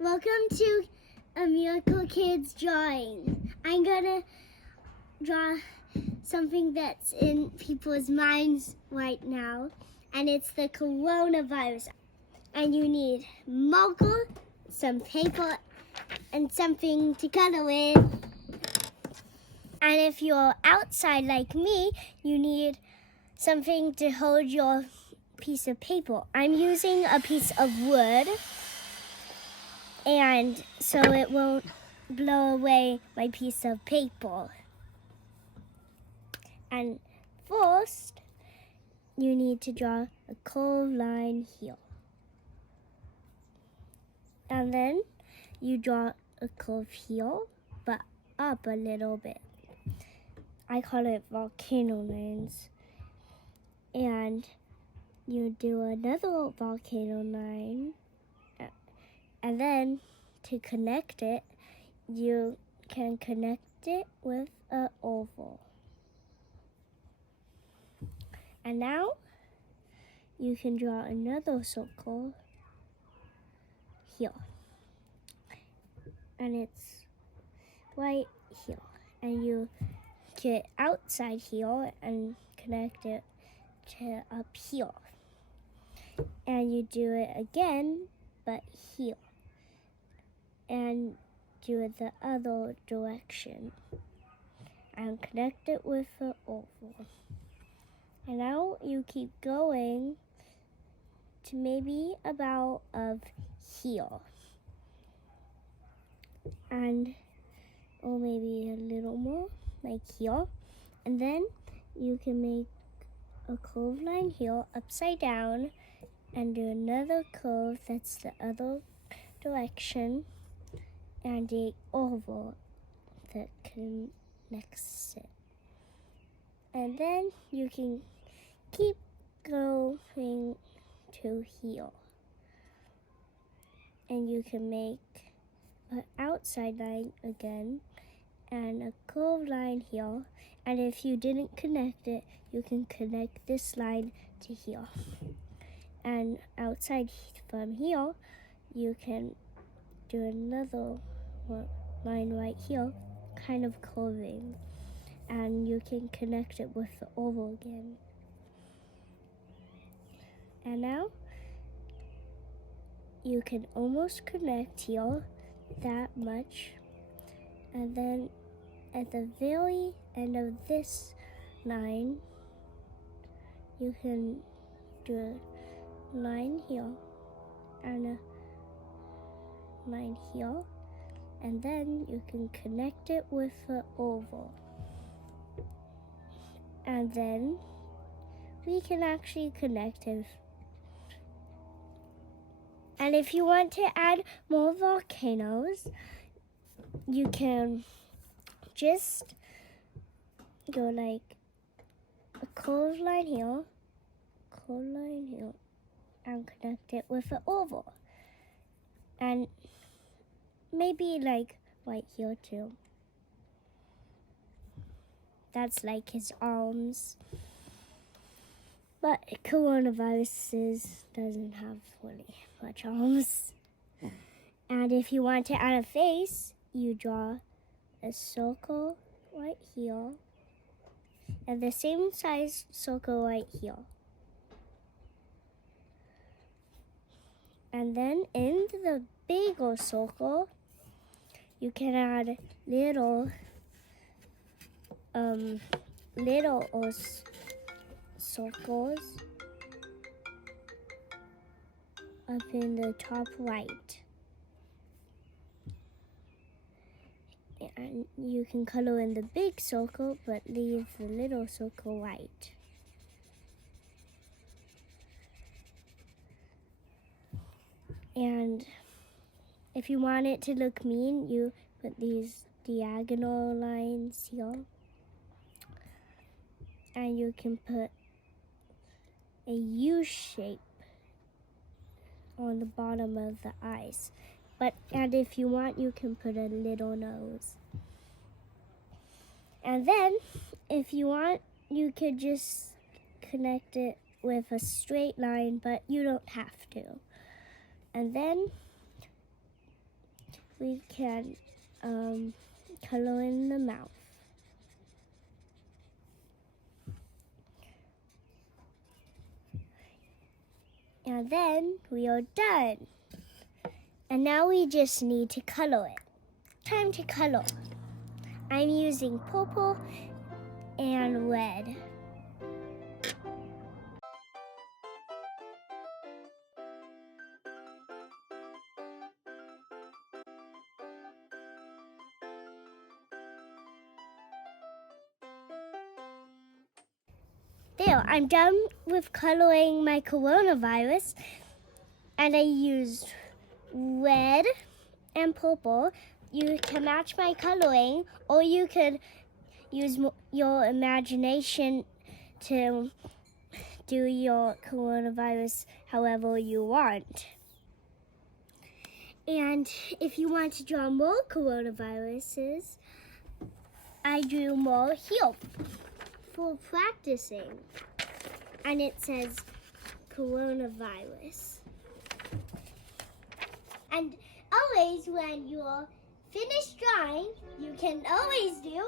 Welcome to a Miracle Kids drawing. I'm gonna draw something that's in people's minds right now, and it's the coronavirus. And you need marker, some paper, and something to color with. And if you're outside like me, you need something to hold your piece of paper. I'm using a piece of wood, and so it won't blow away my piece of paper. And first, you need to draw a curved line here. And then you draw a curve here, but up a little bit. I call it volcano lines. And you do another volcano line. And then to connect it, you can connect it with an oval. And now you can draw another circle here. And it's right here. And you get outside here and connect it to up here. And you do it again, but here. And do it the other direction. And connect it with the oval. And now you keep going to maybe about of here. And or maybe a little more, like here. And then you can make a curved line here upside down and do another curve that's the other direction and a oval that connects it. And then you can keep going to here. And you can make an outside line again and a curved line here. And if you didn't connect it, you can connect this line to here. And outside from here, you can do another line right here, kind of curving. And you can connect it with the oval again. And now you can almost connect here that much. And then at the very end of this line, you can do a line here and a line here. And then you can connect it with the oval. And then we can actually connect it. And if you want to add more volcanoes, you can just go like a curved line here, and connect it with an oval. And maybe like right here too. That's like his arms. But coronaviruses doesn't have really much arms. And if you want to add a face, you draw a circle right here. And the same size circle right here. And then in the bigger circle, you can add little circles up in the top right. And you can color in the big circle, but leave the little circle white. And if you want it to look mean, you put these diagonal lines here. And you can put a U shape on the bottom of the eyes. And if you want, you can put a little nose. And then, if you want, you could just connect it with a straight line, but you don't have to. And then we can color in the mouth. And then we are done. And now we just need to color it. Time to color. I'm using purple and red. There, I'm done with coloring my coronavirus, and I used red and purple. You can match my coloring, or you could use your imagination to do your coronavirus however you want. And if you want to draw more coronaviruses, I drew more here for practicing. And it says coronavirus. And always when you're finished drawing, you can always do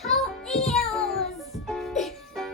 coat ears.